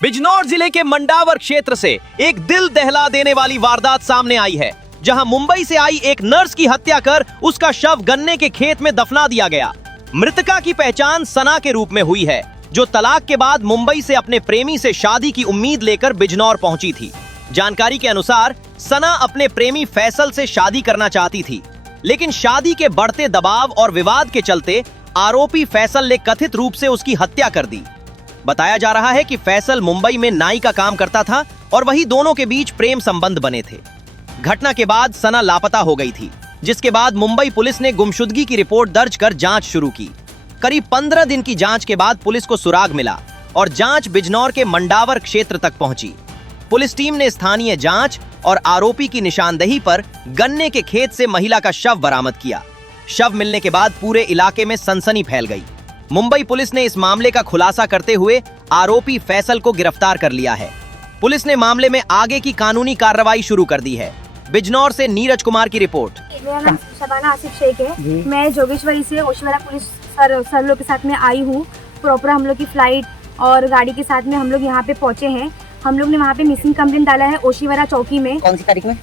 बिजनौर जिले के मंडावर क्षेत्र से एक दिल दहला देने वाली वारदात सामने आई है, जहां मुंबई से आई एक नर्स की हत्या कर उसका शव गन्ने के खेत में दफना दिया गया। मृतका की पहचान सना के रूप में हुई है, जो तलाक के बाद मुंबई से अपने प्रेमी से शादी की उम्मीद लेकर बिजनौर पहुंची थी। जानकारी के अनुसार सना अपने प्रेमी फैसल से शादी करना चाहती थी, लेकिन शादी के बढ़ते दबाव और विवाद के चलते आरोपी फैसल ने कथित रूप से उसकी हत्या कर दी। बताया जा रहा है कि फैसल मुंबई में नाई का काम करता था और वही दोनों के बीच प्रेम संबंध बने थे। घटना के बाद सना लापता हो गई थी, जिसके बाद मुंबई पुलिस ने गुमशुदगी की रिपोर्ट दर्ज कर जांच शुरू की। करीब 15 दिन की जांच के बाद पुलिस को सुराग मिला और जांच बिजनौर के मंडावर क्षेत्र तक पहुंची। पुलिस टीम ने स्थानीय जांच और आरोपी की निशानदेही पर गन्ने के खेत से महिला का शव बरामद किया। शव मिलने के बाद पूरे इलाके में सनसनी फैल गई। मुंबई पुलिस ने इस मामले का खुलासा करते हुए आरोपी फैसल को गिरफ्तार कर लिया है। पुलिस ने मामले में आगे की कानूनी कार्रवाई शुरू कर दी है। बिजनौर से नीरज कुमार की रिपोर्ट। मेरा नाम शबाना आसिफ शेख है। मैं जोगेश्वरी से ओशीवारा पुलिस सर लोग के साथ में आई हूँ। प्रॉपर हम लोग की फ्लाइट और गाड़ी के साथ में हम लोग यहाँ पे पहुँचे हैं। हम लोग ने वहाँ पे मिसिंग कंप्लेंट डाला है ओशीवारा चौकी में। कौन सी तारीख में?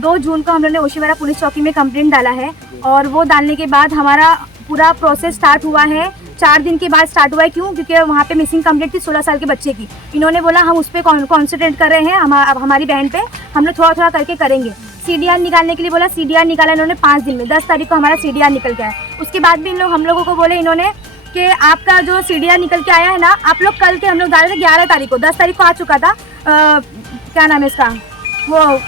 2 जून को हम लोग ने ओशीवारा पुलिस चौकी में कंप्लेंट डाला है और वो डालने के बाद हमारा पूरा प्रोसेस स्टार्ट हुआ है। 4 दिन के बाद स्टार्ट हुआ है। क्यों? क्योंकि वहाँ पे मिसिंग कंप्लेंट थी 16 साल के बच्चे की। इन्होंने बोला हम उस पर कॉन्सेंट्रेट कर रहे हैं, अब हमारी बहन पे हम लोग थोड़ा करके करेंगे। CDR निकालने के लिए बोला, CDR निकाला इन्होंने 5 दिन में। 10 तारीख को हमारा CDR निकल गया है। उसके बाद भी हम लोगों को बोले इन्होंने कि आपका जो CDR निकल के आया है ना, आप लोग कल के हम लोग डाले थे 11 तारीख को। 10 तारीख को आ चुका था। क्या नाम है इसका, वो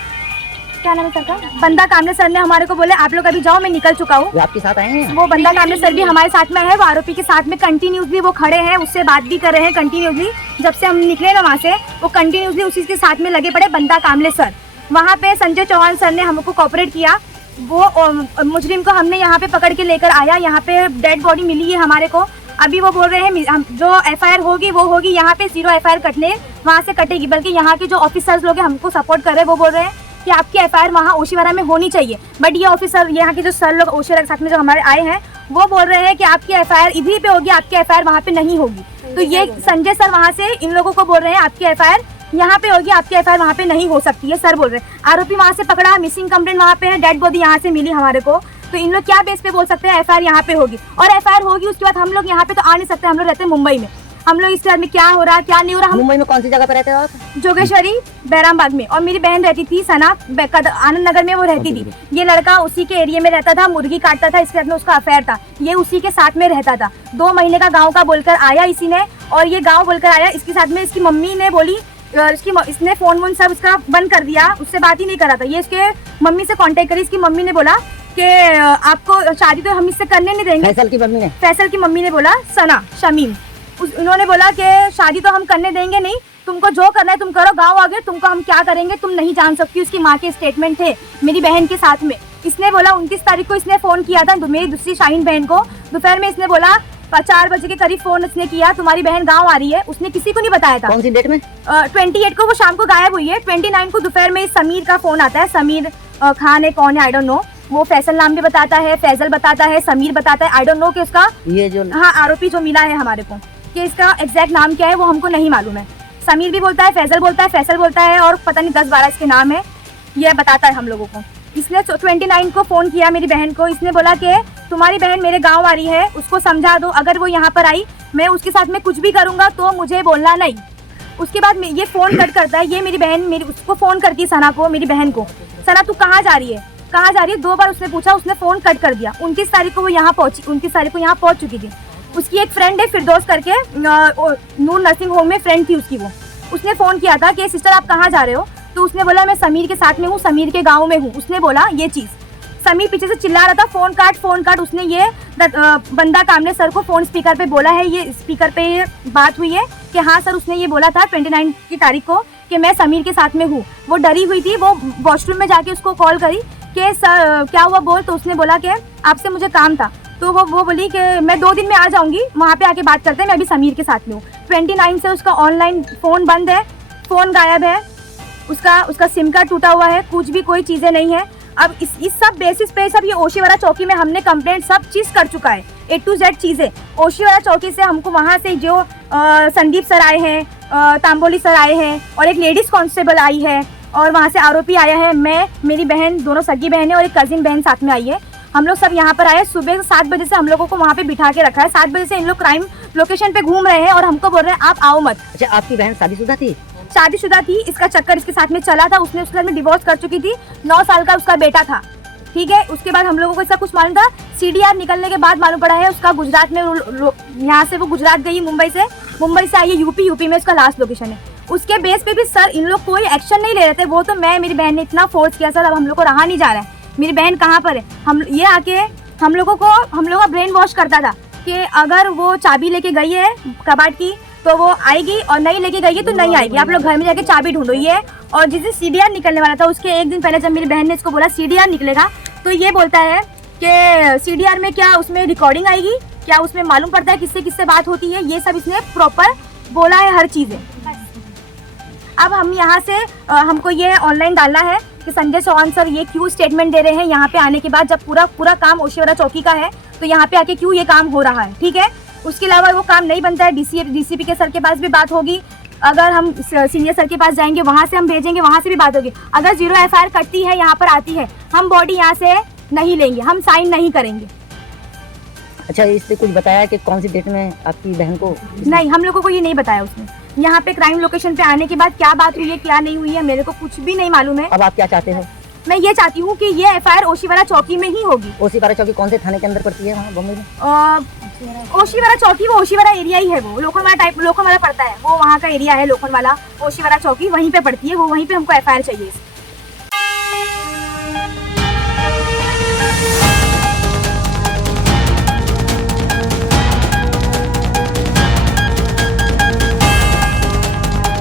क्या नाम है सर का, बंदा कामले सर ने हमारे को बोले आप लोग अभी जाओ, मैं निकल चुका हूँ। आपके साथ आए हैं? वो बंदा कामले सर भी हमारे साथ में है। वो आरोपी के साथ में कंटिन्यूसली वो खड़े हैं, उससे बात भी कर रहे हैं कंटिन्यूसली। जब से हम निकले ना वहाँ से, वो कंटिन्यूसली उसी के साथ में लगे पड़े बंदा कामले सर। वहाँ पे संजय चौहान सर ने हमको कोऑपरेट किया। वो मुजरिम को हमने यहाँ पे पकड़ के लेकर आया। यहाँ पे डेड बॉडी मिली है हमारे को। अभी वो बोल रहे हैं जो FIR होगी वो होगी, यहाँ पे 0 FIR कटने वहाँ से कटेगी। बल्कि यहाँ के जो ऑफिसर्स लोग हैं हमको सपोर्ट कर रहे हैं। वो बोल रहे हैं कि आपकी FIR वहाँ ओशीवारा में होनी चाहिए। बट ये ऑफिसर, यहाँ के जो सर लोग ओशीवारा के साथ में जो हमारे आए हैं, वो बोल रहे हैं कि आपकी FIR इधर पे होगी, आपकी FIR वहाँ पे नहीं होगी। तो ये संजय सर वहाँ से इन लोगों को बोल रहे हैं आपकी FIR यहाँ पे होगी, आपकी FIR वहाँ पे नहीं हो सकती है। सर बोल रहे हैं। आरोपी वहाँ से पकड़ा, मिसिंग कंप्लेंट वहाँ पे है, डेड बॉडी यहाँ से मिली हमारे को। तो इन लोग क्या बेस पे बोल सकते हैं FIR यहाँ पे होगी? और FIR होगी उसके बाद हम लोग यहाँ पे तो आ नहीं सकते। हम लोग रहते हैं मुंबई में। हम लोग इसके बाद में क्या हो रहा क्या नहीं हो रहा। मुंबई में कौन सी जगह पे रहते हो आप? जोगेश्वरी बैराम बाग में। और मेरी बहन रहती थी सना आनंद नगर में, वो रहती थी। ये लड़का उसी के एरिया में रहता था, मुर्गी काटता था। इसके साथ में उसका अफेयर था। ये उसी के साथ में रहता था। 2 महीने का गाँव का बोलकर आया इसी ने, और ये गाँव बोलकर आया। इसके साथ में इसकी मम्मी ने बोली, इसने फोन वोन सब उसका बंद कर दिया, उससे बात ही नहीं कर रहा था। ये इसके मम्मी से कांटेक्ट करी। इसकी मम्मी ने बोला कि आपको शादी तो हम इससे करने नहीं देंगे। फैसल की मम्मी ने बोला, सना शमीम, उन्होंने बोला कि शादी तो हम करने देंगे नहीं, तुमको जो करना है तुम करो। गाँव आ गए, तुमको हम क्या करेंगे तुम नहीं जान सकती। उसकी माँ के स्टेटमेंट थे मेरी बहन के साथ में। इसने बोला 29 तारीख को इसने फोन किया था मेरी दूसरी शाहीन बहन को। दोपहर में इसने बोला 4 बजे के करीब फोन उसने किया, तुम्हारी बहन गांव आ रही है। उसने किसी को नहीं बताया था। कौन सी डेट में? 28 को वो शाम को गायब हुई है। 29 को दोपहर में समीर का फोन आता है। समीर खान है, कौन है आई डोंट नो। वो फैसल नाम भी बताता है, फैजल बताता है, समीर बताता है। आई डोंट नो कि उसका ये जो आरोपी जो मिला है हमारे को, कि इसका एग्जैक्ट नाम क्या है वो हमको नहीं मालूम है। समीर भी बोलता है, फैजल बोलता है, फैसल बोलता है, और पता नहीं 10-12 इसके नाम है। ये बताता है हम लोगों को। इसने 29 को फोन किया मेरी बहन को। इसने बोला कि तुम्हारी बहन मेरे गांव आ रही है, उसको समझा दो। अगर वो यहाँ पर आई, मैं उसके साथ में कुछ भी करूँगा तो मुझे बोलना नहीं। उसके बाद ये फोन कट करता है। ये मेरी बहन उसको फोन करती है सना को, मेरी बहन को, सना तू कहाँ जा रही है, कहाँ जा रही है? 2 बार उसने पूछा, उसने फोन कट कर दिया। 29 तारीख को वो यहाँ पहुंची। 29 तारीख को यहाँ पहुंच चुकी थी। उसकी एक फ्रेंड है फिरदौस करके, नूर नर्सिंग होम में फ्रेंड थी उसकी। वो उसने फोन किया था कि सिस्टर आप कहाँ जा रहे हो? तो उसने बोला मैं समीर के साथ में हूँ, समीर के गाँव में हूँ। उसने बोला ये चीज़। समीर पीछे से चिल्ला रहा था फोन काट। उसने ये बंदा कामले सर को फोन स्पीकर पे बोला है। ये स्पीकर पे ये बात हुई है कि हाँ सर, उसने ये बोला था 29 की तारीख को कि मैं समीर के साथ में हूँ। वो डरी हुई थी। वो वॉशरूम में जाके उसको कॉल करी कि सर क्या हुआ बोल। तो उसने बोला कि आपसे मुझे काम था। तो वो बोली कि मैं 2 दिन में आ जाऊँगी, वहाँ पे आके बात करते हैं, मैं अभी समीर के साथ में हूँ। 29 से उसका ऑनलाइन फ़ोन बंद है, फ़ोन गायब है, उसका सिम कार्ड टूटा हुआ है, कुछ भी कोई चीज़ें नहीं है। अब इस सब बेसिस पे सब ये ओशीवारा चौकी में हमने कंप्लेंट सब चीज़ कर चुका है। A to Z चीज़ें ओशीवारा चौकी से हमको वहाँ से जो संदीप सर आए हैं, तांबोली सर आए हैं और एक लेडीज कांस्टेबल आई है और वहाँ से आरोपी आया है। मैं, मेरी बहन, दोनों सगी बहन है और एक कजिन बहन साथ में आई है। हम लोग सब यहाँ पर आए। सुबह 7 बजे से हम लोगों को वहाँ पे बिठा के रखा है। 7 बजे से इन लोग क्राइम लोकेशन पे घूम रहे हैं और हमको बोल रहे हैं आप आओ मत। अच्छा, आपकी बहन शादीशुदा थी? शादीशुदा थी, इसका चक्कर इसके साथ में चला था। उसने उसके साथ में डिवोर्स कर चुकी थी। 9 साल का उसका बेटा था, ठीक है। उसके बाद हम लोगों को इसका कुछ मालूम था। CDR निकलने के बाद मालूम पड़ा है उसका गुजरात में, यहाँ से वो गुजरात गई, मुंबई से आई है यूपी में उसका लास्ट लोकेशन है। उसके बेस पे भी सर इन लोग कोई एक्शन नहीं ले रहे थे। वो तो मैं, मेरी बहन ने इतना फोर्स किया सर, अब हम लोग को रहा नहीं जा रहा है। मेरी बहन कहाँ पर है? हम ये आके हम लोग का ब्रेन वॉश करता था कि अगर वो चाबी लेके गई है कबाड़ की तो वो आएगी और नहीं लेके गई है तो नहीं आएगी। आप लोग घर में जाके चाबी ढूंढो ये। और जिस दिन CDR निकलने वाला था उसके एक दिन पहले जब मेरी बहन ने इसको बोला CDR निकलेगा, तो ये बोलता है कि CDR में क्या उसमें रिकॉर्डिंग आएगी, क्या उसमें मालूम पड़ता है किससे किससे बात होती है, ये सब इसने प्रॉपर बोला है हर चीज़ें। अब हम यहाँ से हमको ये ऑनलाइन डालना है कि संजय चौहान सर ये क्यों स्टेटमेंट दे रहे हैं यहाँ पे आने के बाद, जब पूरा काम ओशिवरा चौकी का है तो यहाँ पे आके क्यों ये काम हो रहा है, ठीक है। उसके अलावा वो काम नहीं बनता है, DCP के सर के पास भी बात होगी। अगर हम सीनियर सर के पास जाएंगे, वहाँ से हम भेजेंगे, वहाँ से भी बात होगी। अगर 0 FIR कटती है, यहाँ पर आती है, हम बॉडी यहाँ से नहीं लेंगे, हम साइन नहीं करेंगे। अच्छा, इससे कुछ बताया कि कौन सी डेट में आपकी बहन को? नहीं, हम लोगों को ये नहीं बताया उसने। यहाँ पे क्राइम लोकेशन पे आने के बाद क्या बात हुई है क्या नहीं हुई है मेरे को कुछ भी नहीं मालूम है। अब आप क्या चाहते हो? मैं ये चाहती हूँ कि ये FIR ओशिवरा चौकी में ही होगी। ओशिवरा चौकी कौन से थाने के अंदर पड़ती है वहाँ बम्बई में? ओशिवरा चौकी, वो ओशिवरा एरिया ही है, वो लोखंडवाला पड़ता है, वो वहाँ का एरिया है लोखंडवाला। ओशिवरा चौकी वहीं पे पड़ती है, वो वहीं पे हमको FIR चाहिए।